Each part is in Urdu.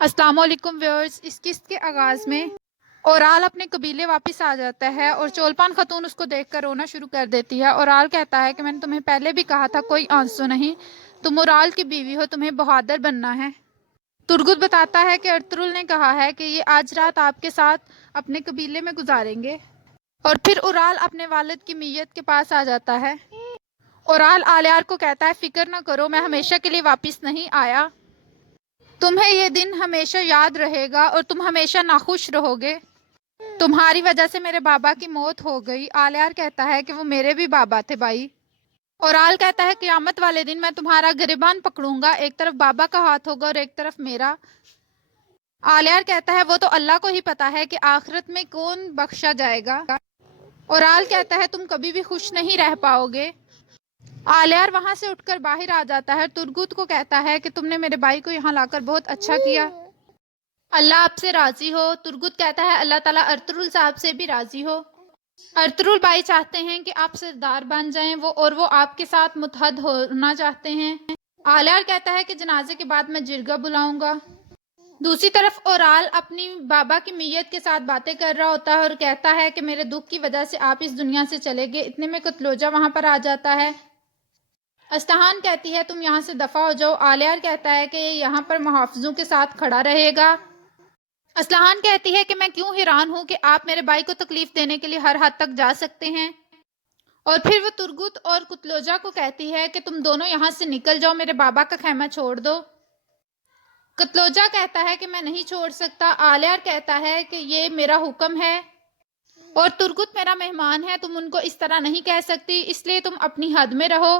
السلام علیکم ویورز، اس قسط کے آغاز میں اورال اپنے قبیلے واپس آ جاتا ہے اور چولپان خاتون اس کو دیکھ کر رونا شروع کر دیتی ہے۔ اورال کہتا ہے کہ میں نے تمہیں پہلے بھی کہا تھا کوئی آنسو نہیں، تم اورال کی بیوی ہو، تمہیں بہادر بننا ہے۔ ترگت بتاتا ہے کہ ارطغرل نے کہا ہے کہ یہ آج رات آپ کے ساتھ اپنے قبیلے میں گزاریں گے، اور پھر اورال اپنے والد کی میت کے پاس آ جاتا ہے۔ اورال آلیار کو کہتا ہے فکر نہ کرو، میں ہمیشہ کے لیے واپس نہیں آیا، تمہیں یہ دن ہمیشہ یاد رہے گا اور تم ہمیشہ ناخوش رہو گے، تمہاری وجہ سے میرے بابا کی موت ہو گئی۔ آلیار کہتا ہے کہ وہ میرے بھی بابا تھے بھائی۔ اورال کہتا ہے قیامت والے دن میں تمہارا گریبان پکڑوں گا، ایک طرف بابا کا ہاتھ ہوگا اور ایک طرف میرا۔ آلیار کہتا ہے وہ تو اللہ کو ہی پتا ہے کہ آخرت میں کون بخشا جائے گا۔ اورال کہتا ہے تم کبھی بھی خوش نہیں رہ پاؤ گے۔ آلیار وہاں سے اٹھ کر باہر آ جاتا ہے، ترگت کو کہتا ہے کہ تم نے میرے بھائی کو یہاں لا کر بہت اچھا کیا، اللہ آپ سے راضی ہو۔ ترگت کہتا ہے اللہ تعالیٰ ارطغرل صاحب سے بھی راضی ہو۔ ارطغرل بھائی چاہتے ہیں کہ آپ سردار بن جائیں اور وہ آپ کے ساتھ متحد ہونا چاہتے ہیں۔ آلیار کہتا ہے کہ جنازے کے بعد میں جرگہ بلاؤں گا۔ دوسری طرف اورال اپنی بابا کی میت کے ساتھ باتیں کر رہا ہوتا ہے اور کہتا ہے کہ میرے دکھ کی وجہ سے آپ اس دنیا سے چلے گئے۔ اتنے میں قتلوجہ وہاں پر آ جاتا ہے۔ استہان کہتی ہے تم یہاں سے دفع ہو جاؤ۔ آلیار کہتا ہے کہ یہ یہاں پر محافظوں کے ساتھ کھڑا رہے گا۔ استہان کہتی ہے کہ میں کیوں حیران ہوں کہ آپ میرے بھائی کو تکلیف دینے کے لیے ہر حد تک جا سکتے ہیں۔ اور پھر وہ ترگت اور قتلوجہ کو کہتی ہے کہ تم دونوں یہاں سے نکل جاؤ، میرے بابا کا خیمہ چھوڑ دو۔ قتلوجہ کہتا ہے کہ میں نہیں چھوڑ سکتا۔ آلیار کہتا ہے کہ یہ میرا حکم ہے اور ترگت میرا مہمان ہے، تم ان کو اس طرح نہیں کہہ سکتی، اس لیے تم اپنی حد میں رہو۔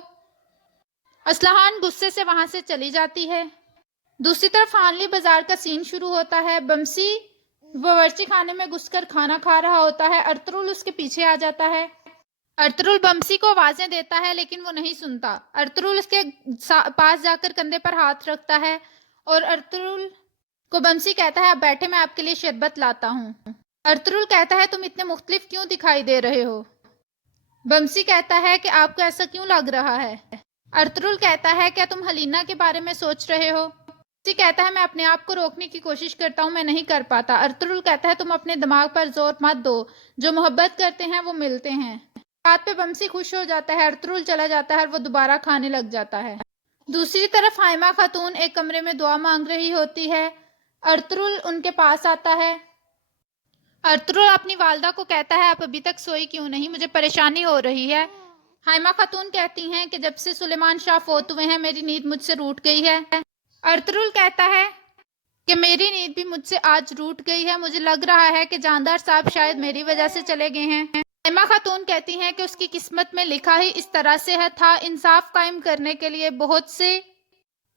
اسلحان غصے سے وہاں سے چلی جاتی ہے۔ دوسری طرف ہانلی بازار کا سین شروع ہوتا ہے۔ بمسی باورچی خانے میں گھس کر کھانا کھا رہا ہوتا ہے، ارطغرل اس کے پیچھے آ جاتا ہے۔ ارطغرل بمسی کو آوازیں دیتا ہے لیکن وہ نہیں سنتا۔ ارطغرل اس کے پاس جا کر کندھے پر ہاتھ رکھتا ہے اور ارطغرل کو بمسی کہتا ہے آپ بیٹھے، میں آپ کے لیے شربت لاتا ہوں۔ ارطغرل کہتا ہے تم اتنے مختلف کیوں دکھائی دے رہے ہو؟ بمسی کہتا ہے کہ آپ کو ایسا کیوں لگ رہا ہے؟ ارطغرل کہتا ہے کیا تم حلینا کے بارے میں سوچ رہے ہو؟ بمسی کہتا ہے میں اپنے آپ کو روکنے کی کوشش کرتا ہوں، میں نہیں کر پاتا۔ ارطغرل کہتا ہے تم اپنے دماغ پر زور مت دو، جو محبت کرتے ہیں وہ ملتے ہیں۔ بات پہ بمسی خوش ہو جاتا ہے، ارطغرل چلا جاتا ہے اور وہ دوبارہ کھانے لگ جاتا ہے۔ دوسری طرف حائمہ خاتون ایک کمرے میں دعا مانگ رہی ہوتی ہے۔ ارطغرل ان کے پاس آتا ہے۔ ارطغرل اپنی والدہ کو کہتا ہے آپ ابھی تک سوئی کیوں نہیں، مجھے پریشانی ہو رہی ہے۔ حائمہ خاتون کہتی ہیں کہ جب سے سلیمان شاہ فوت ہوئے ہیں میری نیند مجھ سے روٹ گئی ہے۔ ارطغرل کہتا ہے کہ میری نیند بھی مجھ سے آج روٹ گئی ہے، مجھے لگ رہا ہے کہ جاندار صاحب شاید میری وجہ سے چلے گئے ہیں۔ حائمہ خاتون کہتی ہیں کہ اس کی قسمت میں لکھا ہی اس طرح سے تھا، انصاف قائم کرنے کے لیے بہت سے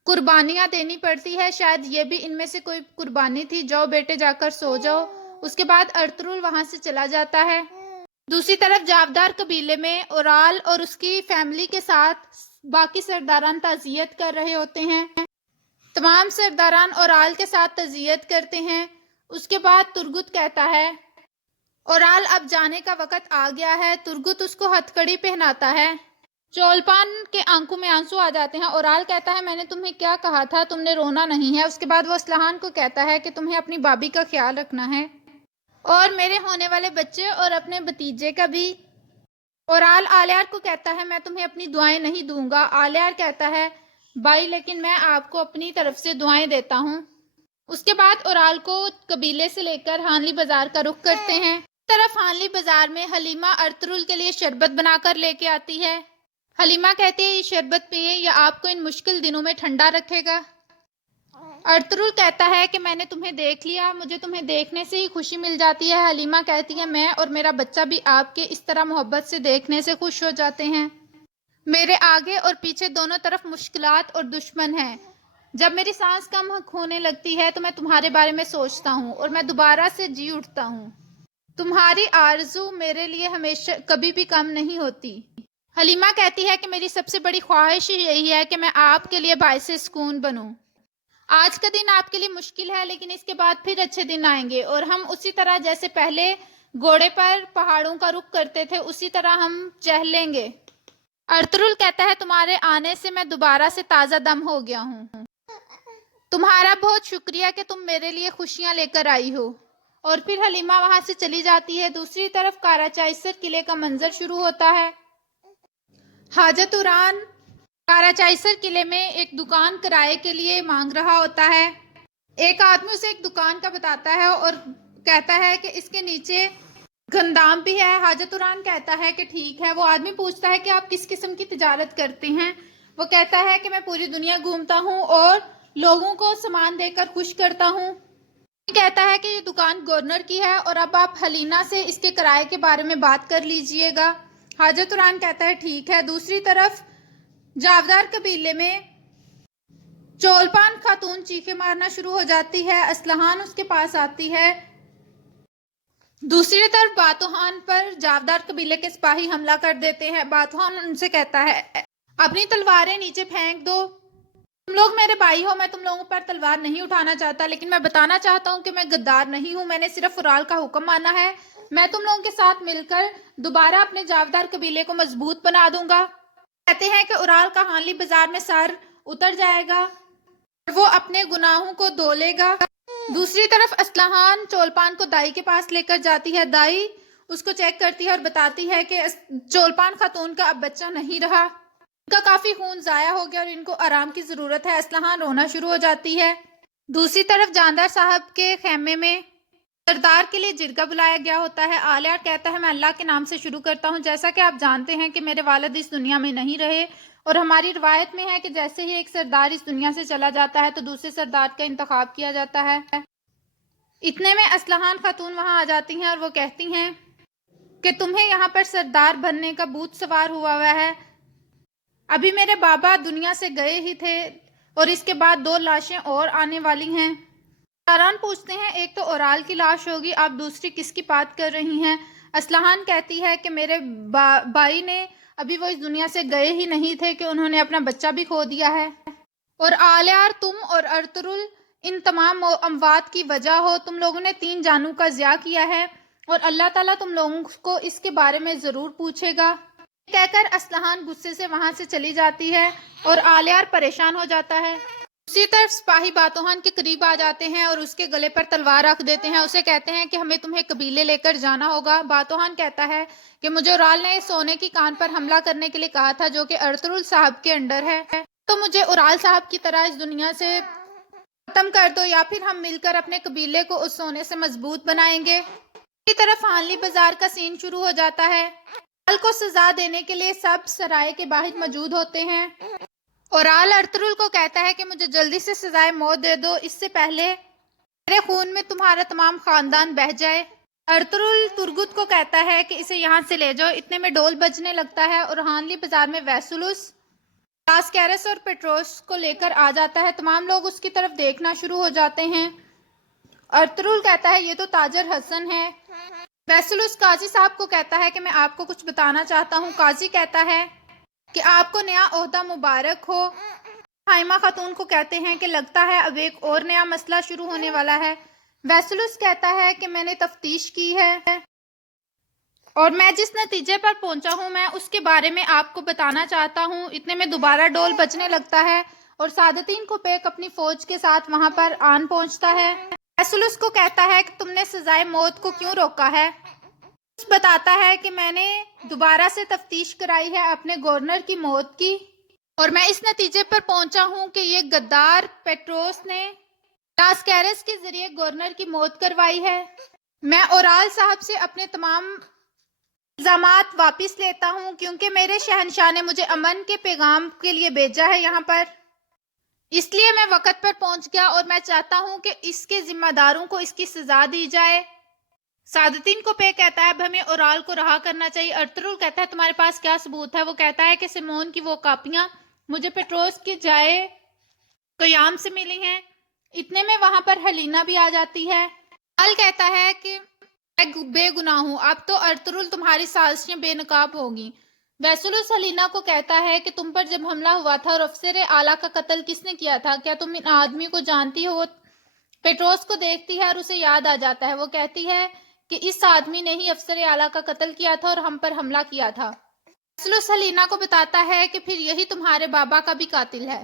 قربانیاں دینی پڑتی ہے، شاید یہ بھی ان میں سے کوئی قربانی تھی، جاؤ بیٹے جا کر سو جاؤ۔ اس کے بعد ارطغرل وہاں سے چلا جاتا ہے۔ دوسری طرف جاودار قبیلے میں اورال اور اس کی فیملی کے ساتھ باقی سرداران تعزیت کر رہے ہوتے ہیں۔ تمام سرداران اورال کے ساتھ تعزیت کرتے ہیں۔ اس کے بعد ترگت کہتا ہے اورال اب جانے کا وقت آ گیا ہے۔ ترگت اس کو ہتھ کڑی پہناتا ہے۔ چولپان کے آنکھوں میں آنسو آ جاتے ہیں۔ اورال کہتا ہے میں نے تمہیں کیا کہا تھا، تم نے رونا نہیں ہے۔ اس کے بعد وہ اسلحان کو کہتا ہے کہ تمہیں اپنی بابی کا خیال رکھنا ہے اور میرے ہونے والے بچے اور اپنے بھتیجے کا بھی۔ اورال آلیار کو کہتا ہے میں تمہیں اپنی دعائیں نہیں دوں گا۔ آلیار کہتا ہے بھائی لیکن میں آپ کو اپنی طرف سے دعائیں دیتا ہوں۔ اس کے بعد اورال کو قبیلے سے لے کر ہانلی بازار کا رخ کرتے ہیں۔ اس طرف ہانلی بازار میں حلیمہ ارطغرل کے لیے شربت بنا کر لے کے آتی ہے۔ حلیمہ کہتی ہے یہ شربت پیئے، یہ آپ کو ان مشکل دنوں میں ٹھنڈا رکھے گا۔ ارطغرل کہتا ہے کہ میں نے تمہیں دیکھ لیا، مجھے تمہیں دیکھنے سے ہی خوشی مل جاتی ہے۔ حلیمہ کہتی ہے میں اور میرا بچہ بھی آپ کے اس طرح محبت سے دیکھنے سے خوش ہو جاتے ہیں۔ میرے آگے اور پیچھے دونوں طرف مشکلات اور دشمن ہیں، جب میری سانس کم ہونے لگتی ہے تو میں تمہارے بارے میں سوچتا ہوں اور میں دوبارہ سے جی اٹھتا ہوں۔ تمہاری آرزو میرے لیے ہمیشہ کبھی بھی کم نہیں ہوتی۔ حلیمہ کہتی ہے کہ میری سب سے بڑی خواہش یہی ہے کہ میں آپ کے لیے باعث سکون بنوں۔ آج کا دن آپ کے لیے مشکل ہے لیکن اس کے بعد پھر اچھے دن آئیں گے اور ہم اسی طرح جیسے پہلے گھوڑے پر پہاڑوں کا رخ کرتے تھے اسی طرح ہم چل لیں گے۔ ارطغرل کہتا ہے تمہارے آنے سے میں دوبارہ سے تازہ دم ہو گیا ہوں۔ تمہارا بہت شکریہ کہ تم میرے لیے خوشیاں لے کر آئی ہو۔ اور پھر حلیمہ وہاں سے چلی جاتی ہے۔ دوسری طرف کارا چائسر قلعے کا منظر شروع ہوتا ہے۔ حاجت اران کارا چائسر قلعے میں ایک دکان کرائے کے لیے مانگ رہا ہوتا ہے۔ ایک آدمی اسے ایک دکان کا بتاتا ہے اور کہتا ہے کہ اس کے نیچے گندام بھی ہے۔ حاجت اران کہتا ہے کہ ٹھیک ہے۔ وہ آدمی پوچھتا ہے کہ آپ کس قسم کی تجارت کرتے ہیں؟ وہ کہتا ہے کہ میں پوری دنیا گھومتا ہوں اور لوگوں کو سامان دے کر خوش کرتا ہوں۔ کہتا ہے کہ یہ دکان گورنر کی ہے اور اب آپ حلینا سے اس کے کرائے کے بارے میں بات کر لیجئے گا۔ حاجت اران کہتا ہے ٹھیک ہے۔ دوسری طرف جاودار قبیلے میں چولپان خاتون چیخیں مارنا شروع ہو جاتی ہے۔ اسلحان اس کے پاس آتی ہے۔ دوسری طرف باتوہان پر جاودار قبیلے کے سپاہی حملہ کر دیتے ہیں۔ باتوہان ان سے کہتا ہے اپنی تلواریں نیچے پھینک دو، تم لوگ میرے بھائی ہو، میں تم لوگوں پر تلوار نہیں اٹھانا چاہتا، لیکن میں بتانا چاہتا ہوں کہ میں غدار نہیں ہوں، میں نے صرف اورال کا حکم مانا ہے۔ میں تم لوگوں کے ساتھ مل کر دوبارہ اپنے جاودار قبیلے کو مضبوط بنا دوں گا۔ کہتے ہیں کہ اورال کا ہانلی بازار میں سر اتر جائے گا اور وہ اپنے گناہوں کو دھو لے گا۔ دوسری طرف اسلحان چولپان کو دائی کے پاس لے کر جاتی ہے۔ دائی اس کو چیک کرتی ہے اور بتاتی ہے کہ چولپان خاتون کا اب بچہ نہیں رہا، ان کا کافی خون ضائع ہو گیا اور ان کو آرام کی ضرورت ہے۔ اسلحان رونا شروع ہو جاتی ہے۔ دوسری طرف جاندار صاحب کے خیمے میں سردار کے لیے جرگہ بلایا گیا ہوتا ہے۔ آلیار کہتا ہے میں اللہ کے نام سے شروع کرتا ہوں۔ جیسا کہ آپ جانتے ہیں کہ میرے والد اس دنیا میں نہیں رہے اور ہماری روایت میں ہے کہ جیسے ہی ایک سردار اس دنیا سے چلا جاتا ہے تو دوسرے سردار کا انتخاب کیا جاتا ہے۔ اتنے میں اسلحان خاتون وہاں آ جاتی ہیں اور وہ کہتی ہیں کہ تمہیں یہاں پر سردار بننے کا بھوت سوار ہوا ہے۔ ابھی میرے بابا دنیا سے گئے ہی تھے اور اس کے بعد 2 لاشیں اور آنے والی ہیں۔ سرداران پوچھتے ہیں ایک تو اورال کی لاش ہوگی، آپ دوسری کس کی بات کر رہی ہیں؟ اسلحان کہتی ہے کہ میرے بھائی نے ابھی وہ اس دنیا سے گئے ہی نہیں تھے کہ انہوں نے اپنا بچہ بھی کھو دیا ہے۔ اور آلیار تم اور ارطغرل ان تمام اموات کی وجہ ہو، تم لوگوں نے 3 جانوں کا ضیاع کیا ہے اور اللہ تعالیٰ تم لوگوں کو اس کے بارے میں ضرور پوچھے گا۔ کہہ کر اسلحان غصے سے وہاں سے چلی جاتی ہے اور آلیار پریشان ہو جاتا ہے۔ دوسری طرف سپاہی باتوہان کے قریب آ جاتے ہیں اور اس کے گلے پر تلوار رکھ دیتے ہیں۔ اسے کہتے ہیں کہ ہمیں تمہیں قبیلے لے کر جانا ہوگا۔ باتوہان کہتا ہے کہ مجھے اورال نے سونے کی کان پر حملہ کرنے کے لیے کہا تھا جو کہ ارطغرل صاحب کے انڈر ہے، تو مجھے اورال صاحب کی طرح اس دنیا سے ختم کر دو یا پھر ہم مل کر اپنے قبیلے کو اس سونے سے مضبوط بنائیں گے۔ اسی طرف ہانلی بازار کا سین شروع ہو جاتا ہے۔ اورال کو سزا دینے کے لیے سب سرائے کے باہر موجود ہوتے ہیں۔ اورال ارطغرل کو کہتا ہے کہ مجھے جلدی سے سزائے موت دے دو، اس سے پہلے میرے خون میں تمہارا تمام خاندان بہہ جائے۔ ارطغرل ترگت کو کہتا ہے کہ اسے یہاں سے لے جاؤ۔ اتنے میں ڈول بجنے لگتا ہے اور ہانلی بازار میں ویسولس لاسکیرس اور پیٹروس کو لے کر آ جاتا ہے۔ تمام لوگ اس کی طرف دیکھنا شروع ہو جاتے ہیں۔ ارطغرل کہتا ہے یہ تو تاجر حسن ہے۔ ویسولس قاضی صاحب کو کہتا ہے کہ میں آپ کو کچھ بتانا چاہتا ہوں۔ قاضی کہتا ہے کہ آپ کو نیا عہدہ مبارک ہو۔ حائمہ خاتون کو کہتے ہیں کہ لگتا ہے اب ایک اور نیا مسئلہ شروع ہونے والا ہے۔ ویسولس کہتا ہے کہ میں نے تفتیش کی ہے اور میں جس نتیجے پر پہنچا ہوں میں اس کے بارے میں آپ کو بتانا چاہتا ہوں۔ اتنے میں دوبارہ ڈول بجنے لگتا ہے اور سعادتین کو پیک اپنی فوج کے ساتھ وہاں پر آن پہنچتا ہے۔ ویسولس کو کہتا ہے کہ تم نے سزائے موت کو کیوں روکا ہے؟ بتاتا ہے کہ میں نے دوبارہ سے تفتیش کرائی ہے اپنے گورنر کی موت کی اور میں اس نتیجے پر پہنچا ہوں کہ یہ غدار پیٹروس نے لاسکیرس کے ذریعے گورنر کی موت کروائی ہے۔ میں اورال صاحب سے اپنے تمام الزامات واپس لیتا ہوں کیونکہ میرے شہنشاہ نے مجھے امن کے پیغام کے لیے بھیجا ہے یہاں پر، اس لیے میں وقت پر پہنچ گیا اور میں چاہتا ہوں کہ اس کے ذمہ داروں کو اس کی سزا دی جائے۔ سعادتین کو پے کہتا ہے اب ہمیں اورال کو رہا کرنا چاہیے۔ ارطغرل کہتا ہے تمہارے پاس کیا ثبوت ہے؟ وہ کہتا ہے کہ سیمون کی وہ کاپیاں مجھے پیٹروس کی جائے قیام سے ملی ہیں۔ اتنے میں وہاں پر حلینا بھی آ جاتی ہے۔ اورال کہتا ہے کہ میں بے گناہ ہوں، اب تو ارطغرل تمہاری سازشیں بے نقاب ہوگی۔ ویسولس حلینا کو کہتا ہے کہ تم پر جب حملہ ہوا تھا اور افسر اعلیٰ کا قتل کس نے کیا تھا؟ کیا تم ان آدمی کو جانتی ہو؟ وہ پیٹروس کو دیکھتی ہے اور اسے یاد آ جاتا ہے۔ وہ کہتی ہے کہ اس آدمی نے ہی افسر اعلیٰ کا قتل کیا تھا اور ہم پر حملہ کیا تھا۔ ویسولس حلینا کو بتاتا ہے کہ پھر یہی تمہارے بابا کا بھی قاتل ہے۔